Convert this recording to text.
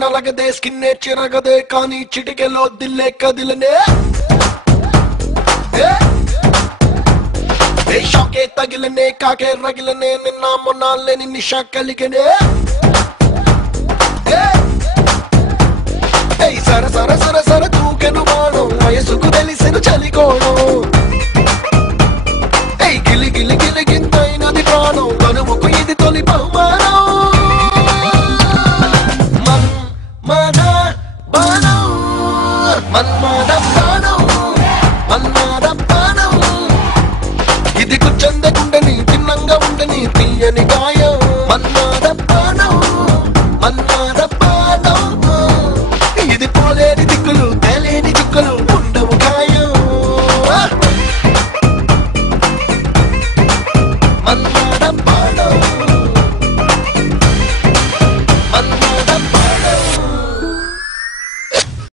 నలగదే స్కిన్నే చిరగదే కానీ చిటికెలో దిల్లే కదిలనే షాకే తగిలనే కాకే రగిలనే నిన్న మొన్న లేని నిషా కలిగనే సర సర సర సర తూకెను బాణం వయసుకు తెలిసిన చలికోణం గిలి గిలి గిలి గింతైనది ప్రాణం కనుముకు ఇది తొలి బహుమానం మన్మద ప్రాణం మన్మద ప్రాణం ఇది కుచ్చందకుండని తిన్నంగా ఉండని తీయని గాయం మన్మద ప్రాణం మన్మద ప్రాణం ఇది పోలేని దిక్కులు తేలేని దిక్కులు ఉండవు గాయం మన్మద